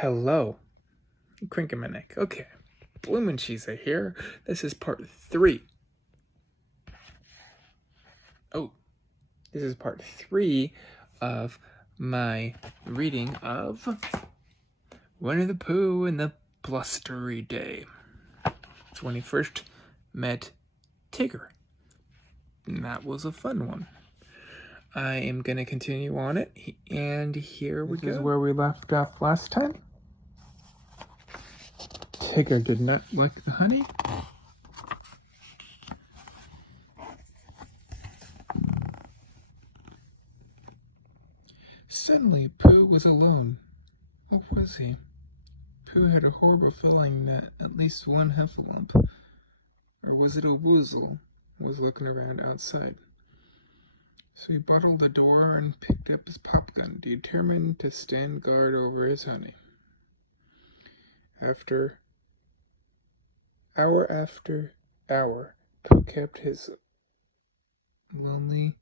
Hello, crinking my neck. Okay, bloom-n-cheeza here. This is part 3. Oh, this is part 3 of my reading of Winnie the Pooh and the Blustery Day. It's when he first met Tigger. And that was a fun one. I am going to continue on it, and here we go. This is where we left off last time. Tigger did not like the honey. Suddenly, Pooh was alone. What was he? Pooh had a horrible feeling that at least one heffalump, or was it a woozle, was looking around outside. So he bottled the door and picked up his pop gun, determined to stand guard over his honey. After hour, Pooh kept his lonely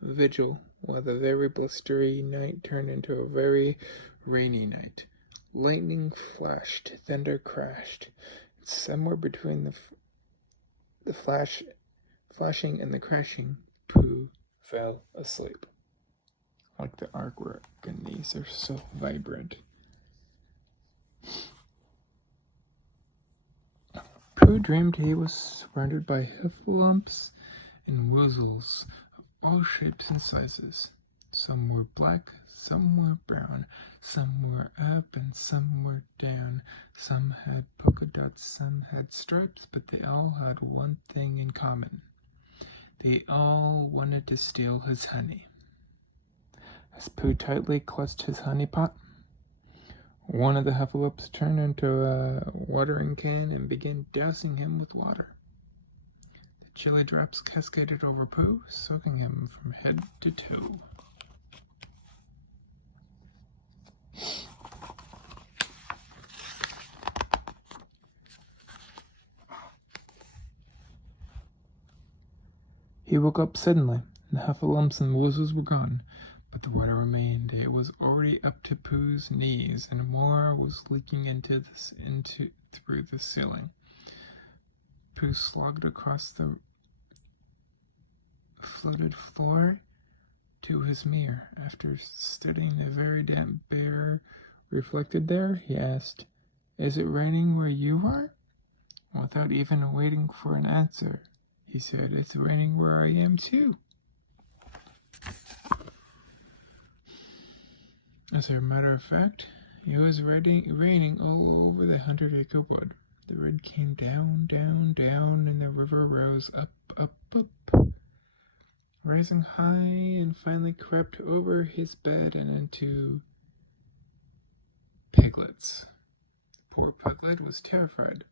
vigil while the very blustery night turned into a very rainy night. Lightning flashed, thunder crashed, and somewhere between the flashing and the crashing, Pooh fell asleep. I like the artwork, and these are so vibrant. Pooh dreamed he was surrounded by heffalumps and woozles of all shapes and sizes. Some were black, some were brown, some were up and some were down. Some had polka dots, some had stripes, but they all had one thing in common. They all wanted to steal his honey. As Pooh tightly clutched his honey pot, one of the heffalumps turned into a watering can and began dousing him with water. The chilly drops cascaded over Pooh, soaking him from head to toe. He woke up suddenly, and the heffalumps and woozles were gone, but the water remained. It was already up to Pooh's knees, and more was leaking through the ceiling. Pooh slogged across the flooded floor to his mirror. After studying the very damp bear reflected there, he asked, "Is it raining where you are?" Without even waiting for an answer, he said, "It's raining where I am too." As a matter of fact, it was raining all over the 100-acre wood. The rain came down, down, down, and the river rose up, up, up, rising high, and finally crept over his bed and into Piglet's. Poor Piglet was terrified.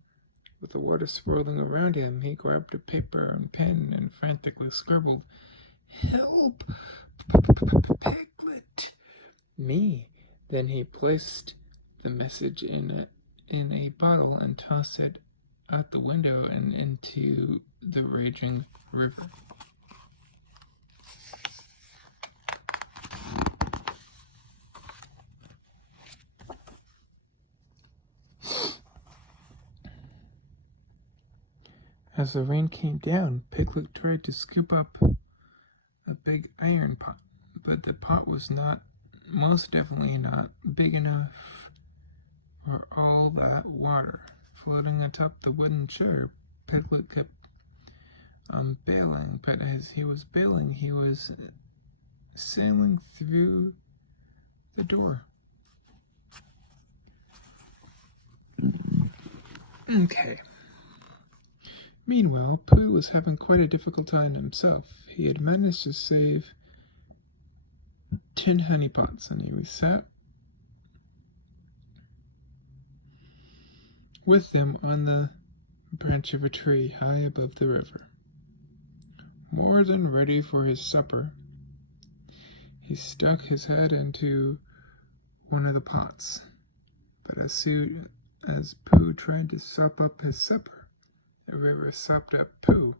With the water swirling around him, he grabbed a paper and pen and frantically scribbled, "Help! Piglet! Me." Then he placed the message in a bottle and tossed it out the window and into the raging river. As the rain came down, Piglet tried to scoop up a big iron pot, but the pot was most definitely not big enough for all that water. Floating atop the wooden chair, Piglet kept bailing, but as he was bailing, he was sailing through the door. Okay. Meanwhile, Pooh was having quite a difficult time himself. He had managed to save 10 honey pots, and he sat with them on the branch of a tree high above the river. More than ready for his supper, he stuck his head into one of the pots. But as soon as Pooh tried to sop up his supper, the river sopped up Pooh,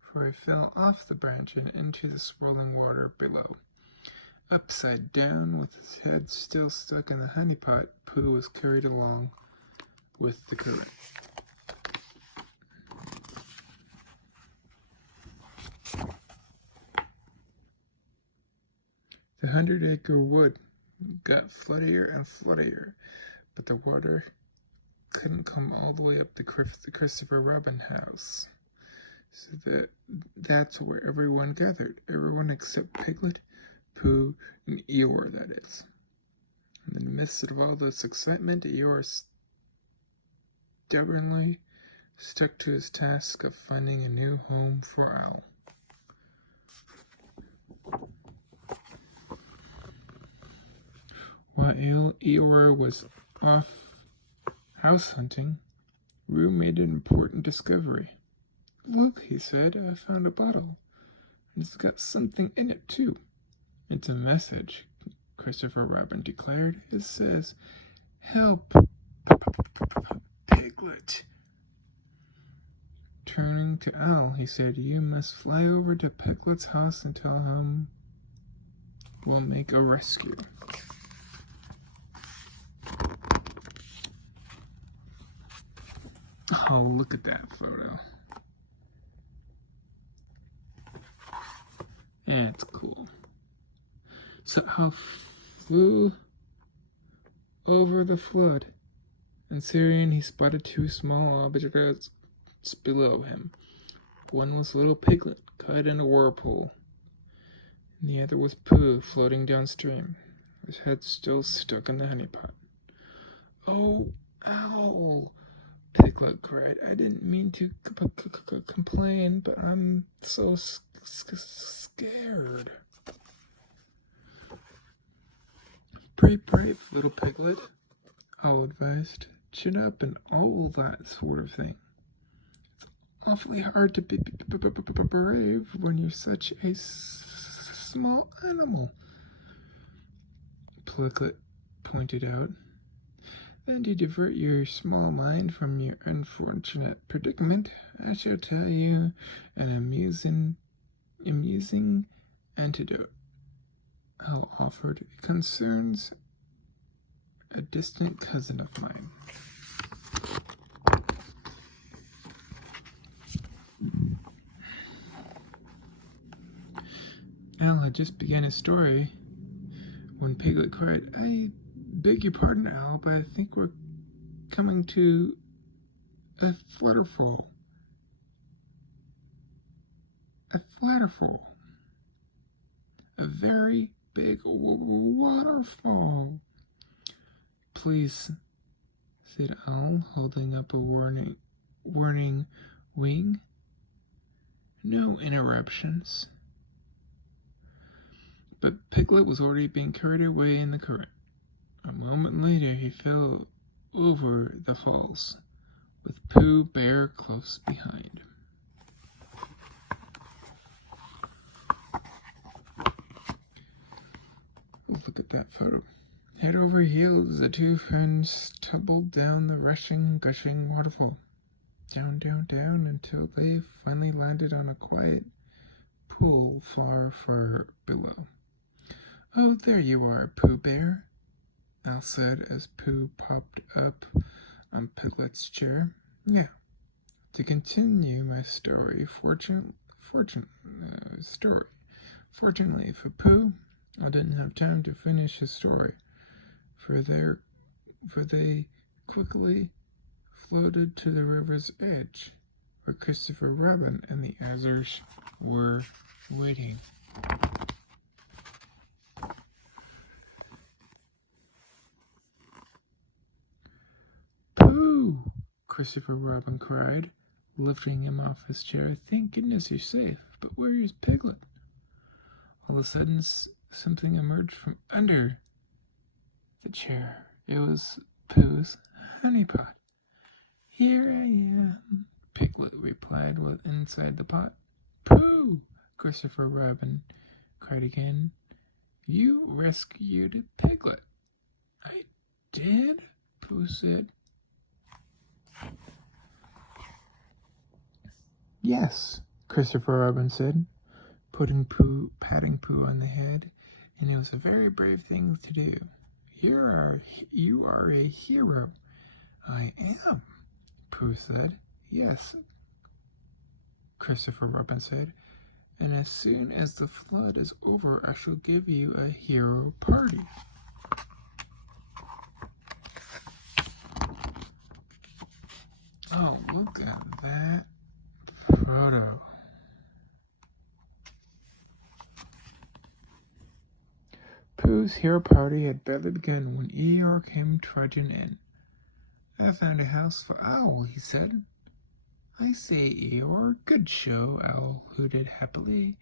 for he fell off the branch and into the swirling water below. Upside down, with his head still stuck in the honey pot, Pooh was carried along with the current. The 100-acre wood got floodier and floodier, but the water couldn't come all the way up the Christopher Robin house. So that's where everyone gathered. Everyone except Piglet, Pooh, and Eeyore, that is. In the midst of all this excitement, Eeyore stubbornly stuck to his task of finding a new home for Owl. While Eeyore was off house hunting, Roo made an important discovery. "Look," he said, "I found a bottle. And it's got something in it, too." "It's a message," Christopher Robin declared. "It says, 'Help, Piglet.'" Turning to Owl, he said, "You must fly over to Piglet's house and tell him we'll make a rescue." Oh, look at that photo. Yeah, it's cool. So Owl flew over the flood, and soon he spotted two small objects below him. One was little Piglet, caught in a whirlpool, and the other was Pooh, floating downstream, his head still stuck in the honey pot. "Oh, Owl!" Piglet cried. "I didn't mean to complain, but I'm so scared." Brave, little Piglet," Owl advised. "Chin up and all that sort of thing. It's awfully hard to be brave when you're such a small animal," Piglet pointed out. "Then to divert your small mind from your unfortunate predicament, I shall tell you an amusing antidote," Owl offered. "It concerns a distant cousin of mine." Owl had just begun his story when Piglet cried, "I beg your pardon, Owl, but I think we're coming to a waterfall. A waterfall. A very big waterfall." "Please," said Owl, holding up a warning wing. "No interruptions." But Piglet was already being carried away in the current. A moment later, he fell over the falls, with Pooh Bear close behind. Look at that photo. Head over heels, the two friends tumbled down the rushing, gushing waterfall. Down, until they finally landed on a quiet pool far below. "Oh, there you are, Pooh Bear," Owl said as Pooh popped up on Piglet's chair. "Yeah, to continue my story, fortunately for Pooh, I didn't have time to finish his story, for they quickly floated to the river's edge, where Christopher Robin and the others were waiting." "Pooh!" Christopher Robin cried, lifting him off his chair. "Thank goodness you're safe, but where is Piglet?" All of a sudden, something emerged from under the chair. It was Pooh's honey pot. "Here I am," Piglet replied, with inside the pot. "Pooh!" Christopher Robin cried again. "You rescued Piglet." "I did?" Pooh said. "Yes," Christopher Robin said, patting Pooh on the head. and it was a very brave thing to do. You are a hero. I am, Pooh said. Yes, Christopher Robin said. And as soon as the flood is over, I shall give you a hero party. Oh, look at that photo. Pooh's hero party had barely begun when Eeyore came trudging in. I found a house for Owl, he said. I say, Eeyore, good show, Owl hooted happily.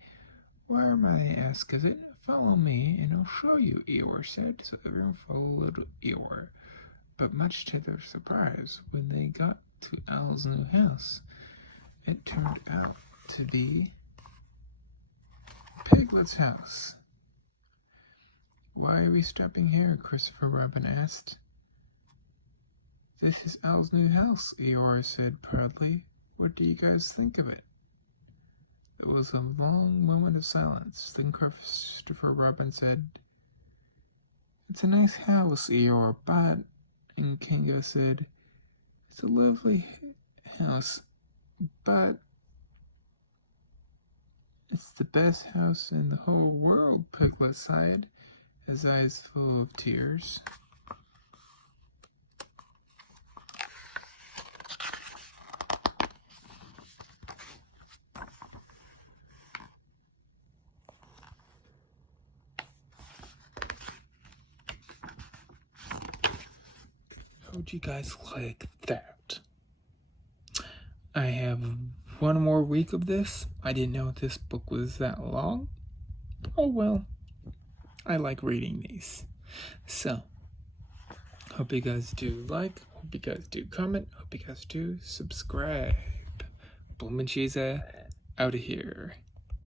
Where may I ask of it? Follow me, and I'll show you, Eeyore said. So everyone followed Eeyore. But much to their surprise, when they got to Owl's new house, it turned out to be Piglet's house. Why are we stopping here? Christopher Robin asked. This is Owl's new house, Eeyore said proudly. What do you guys think of it? There was a long moment of silence. Then Christopher Robin said, It's a nice house, Eeyore, but... And Kingo said, It's a lovely house, but... It's the best house in the whole world, Piglet sighed, his eyes full of tears. How'd you guys like that? I have one more week of this. I didn't know this book was that long. Oh well, I like reading these. So, hope you guys do like, hope you guys do comment, hope you guys do subscribe. Bloom-n-cheeza out of here.